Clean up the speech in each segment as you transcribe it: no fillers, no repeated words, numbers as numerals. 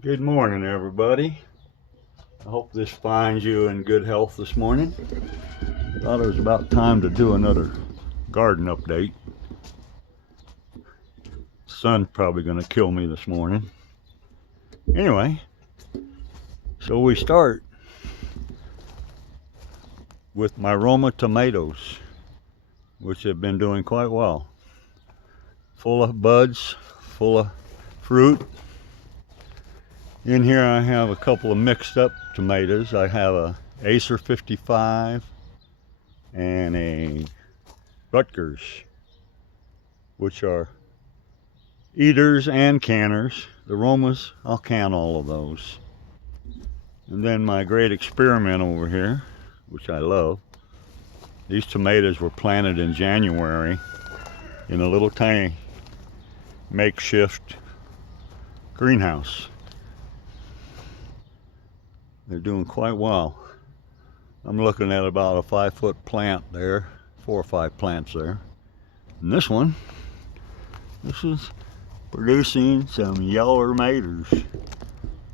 Good morning, everybody. I hope this finds you in good health this morning. Thought it was about time to do another garden update. Sun's probably going to kill me this morning. Anyway, so we start with my Roma tomatoes, which have been doing quite well. Full of buds, full of fruit. In here I have a couple of mixed up tomatoes. I have a Acer 55 and a Rutgers, which are eaters and canners. The Romas, I'll can all of those. And then my great experiment over here, which I love. These tomatoes were planted in January in a little tiny makeshift greenhouse. They're doing quite well. I'm looking at about a 5-foot plant there, 4 or 5 plants there. And this one, this is producing some yellow tomatoes.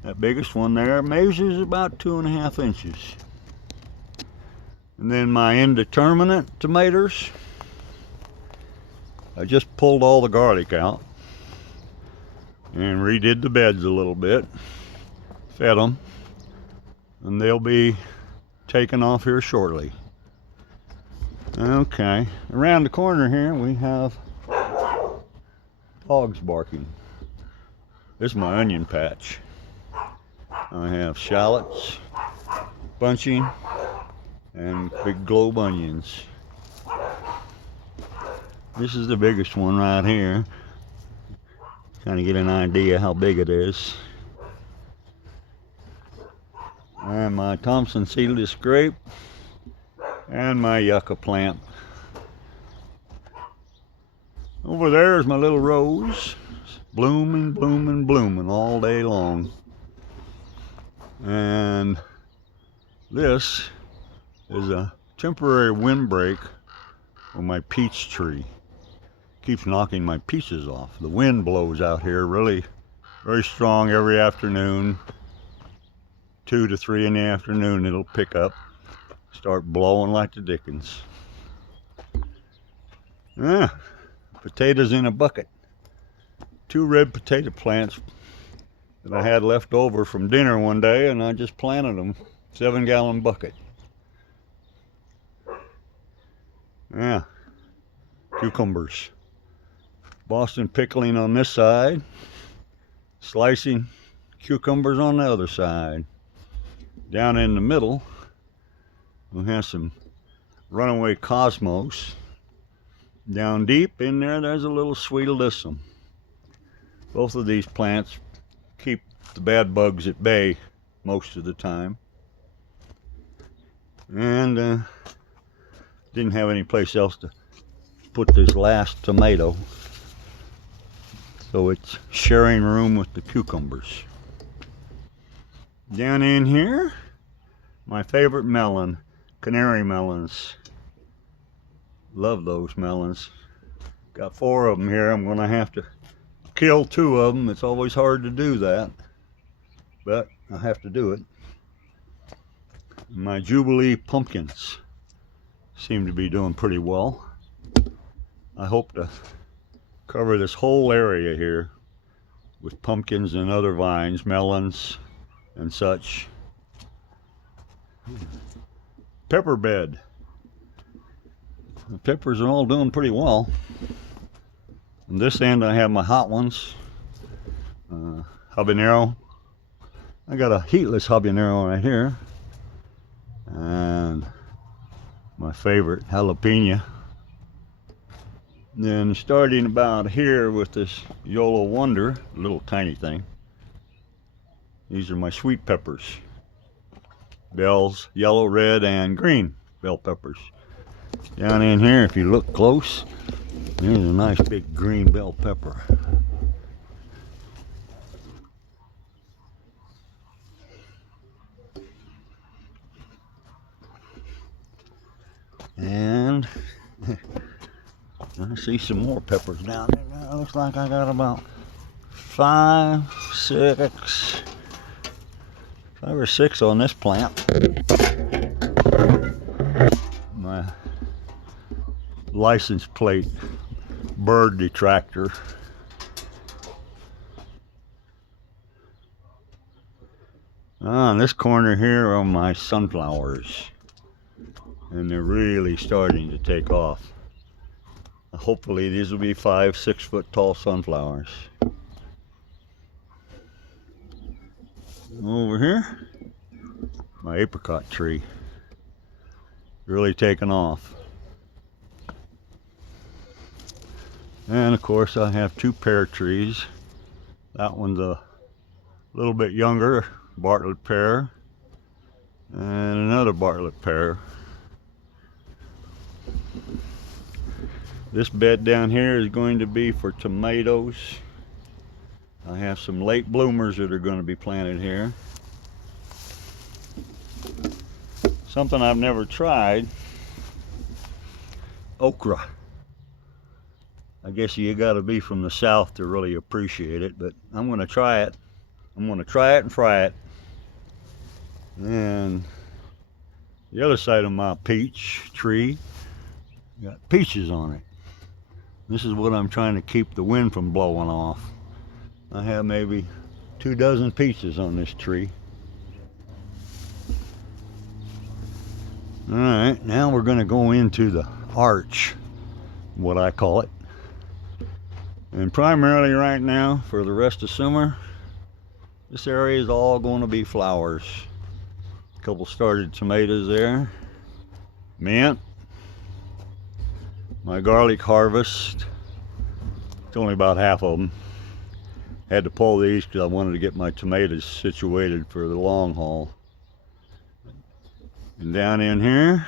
That biggest one there measures about 2.5 inches. And then my indeterminate tomatoes, I just pulled all the garlic out and redid the beds a little bit, fed them, and they'll be taken off here shortly. Okay, around the corner here we have dogs barking. This is my onion patch. I have shallots, bunching, and big globe onions. This is the biggest one right here. Kind of get an idea how big it is. And my Thompson seedless grape and my yucca plant. Over there is my little rose, blooming, blooming, blooming all day long. And this is a temporary windbreak on my peach tree. Keeps knocking my peaches off. The wind blows out here really very strong every afternoon. 2 to 3 in the afternoon it'll pick up, start blowing like the dickens. Potatoes in a bucket. 2 red potato plants that I had left over from dinner one day, and I just planted them. 7-gallon bucket. Cucumbers. Boston pickling on this side, slicing cucumbers on the other side. Down in the middle, we have some runaway cosmos. Down deep in there, there's a little sweet alyssum. Both of these plants keep the bad bugs at bay most of the time. And didn't have any place else to put this last tomato, so it's sharing room with the cucumbers. Down in here, my favorite melon, canary melons. Love those melons. Got 4 of them here. I'm going to have to kill 2 of them. It's always hard to do that, but I have to do it. My Jubilee pumpkins seem to be doing pretty well. I hope to cover this whole area here with pumpkins and other vines, melons and such. Pepper bed. The peppers are all doing pretty well. On this end I have my hot ones. Habanero. I got a heatless habanero right here. And my favorite, jalapeno. Then starting about here with this Yola Wonder, little tiny thing. These are my sweet peppers. Bells, yellow, red, and green bell peppers. Down in here, if you look close, there's a nice big green bell pepper. And I see some more peppers down there. Looks like I got about 5, 6, 5 or 6 on this plant. My license plate bird detractor. On this corner here are my sunflowers, and they're really starting to take off. Hopefully these will be 5, 6 foot tall sunflowers. Over here, my apricot tree, really taking off. And of course I have 2 pear trees. That one's a little bit younger, Bartlett pear, and another Bartlett pear. This bed down here is going to be for tomatoes. I have some late bloomers that are going to be planted here. Something I've never tried, okra. I guess you got to be from the south to really appreciate it, but I'm going to try it. I'm going to try it and fry it. And the other side of my peach tree got peaches on it. This is what I'm trying to keep the wind from blowing off. I have maybe 2 dozen peaches on this tree. All right, now we're going to go into the arch, what I call it. And primarily right now, for the rest of summer, this area is all going to be flowers. A couple started tomatoes there, mint, my garlic harvest. It's only about half of them. Had to pull these because I wanted to get my tomatoes situated for the long haul. And down in here,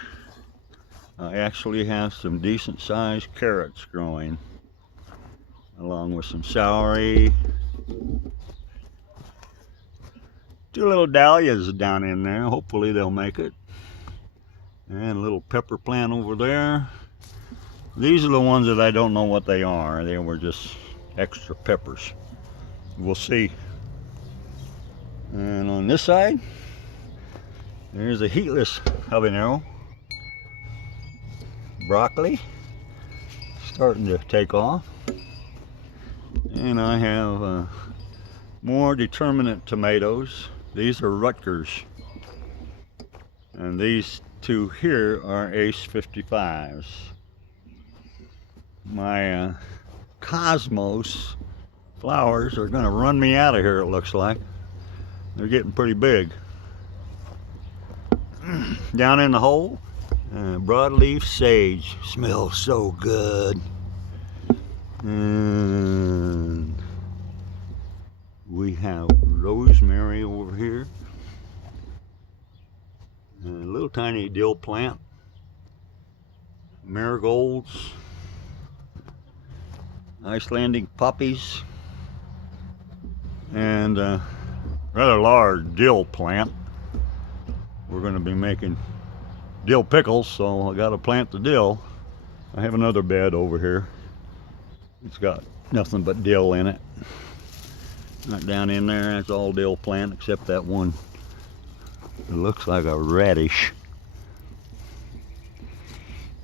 I actually have some decent sized carrots growing, along with some celery. 2 little dahlias down in there. Hopefully they'll make it. And a little pepper plant over there. These are the ones that I don't know what they are. They were just extra peppers. We'll see. And on this side, there's a heatless habanero. Broccoli starting to take off. And I have more determinate tomatoes. These are Rutgers. And these 2 here are Ace 55s. My Cosmos flowers are going to run me out of here, it looks like. They're getting pretty big. Down in the hole, broadleaf sage. Smells so good. And we have rosemary over here. And a little tiny dill plant. Marigolds. Icelandic poppies. And a rather large dill plant. We're going to be making dill pickles, so I got to plant the dill. I have another bed over here. It's got nothing but dill in it. Right down in there, that's all dill plant except that one. It looks like a radish.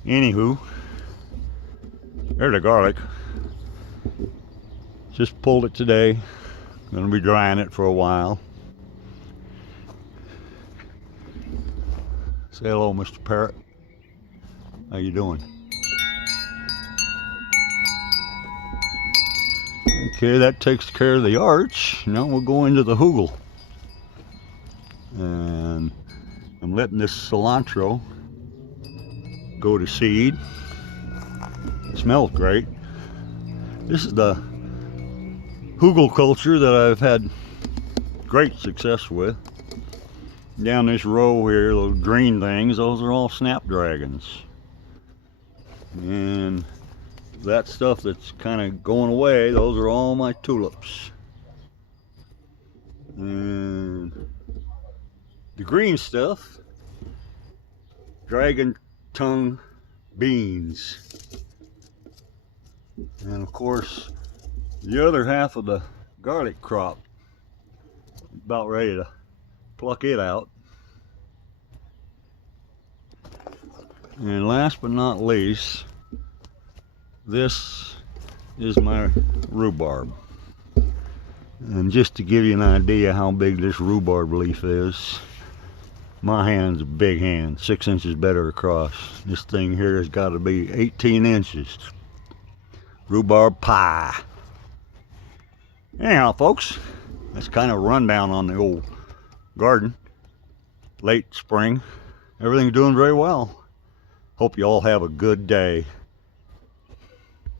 Anywho, there's the garlic. Just pulled it today. Gonna be drying it for a while. Say hello, Mr. Parrot. How you doing? Okay, that takes care of the arch. Now we'll go into the hugel. And I'm letting this cilantro go to seed. It smells great. This is the hugel culture that I've had great success with. Down this row here, those green things, those are all snapdragons. And that stuff that's kind of going away, those are all my tulips. And the green stuff, dragon tongue beans. And of course, the other half of the garlic crop, about ready to pluck it out. And last but not least, this is my rhubarb. And just to give you an idea how big this rhubarb leaf is, my hand's a big hand, 6 inches better across. This thing here has got to be 18 inches. Rhubarb pie. Anyhow, folks, that's kind of a rundown on the old garden. Late spring. Everything's doing very well. Hope you all have a good day.